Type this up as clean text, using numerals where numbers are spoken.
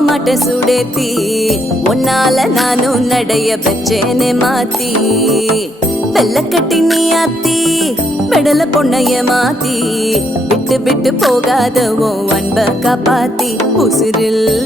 மாட்ட சுடேத்தி உன்னால நானும் நடைய பெற்றேனே மாத்தி வெள்ள கட்டி நீ ஆத்தி பெடல பொண்ணைய மாத்தி விட்டு விட்டு போகாத உன் அன்ப காப்பாத்தி உசிரில்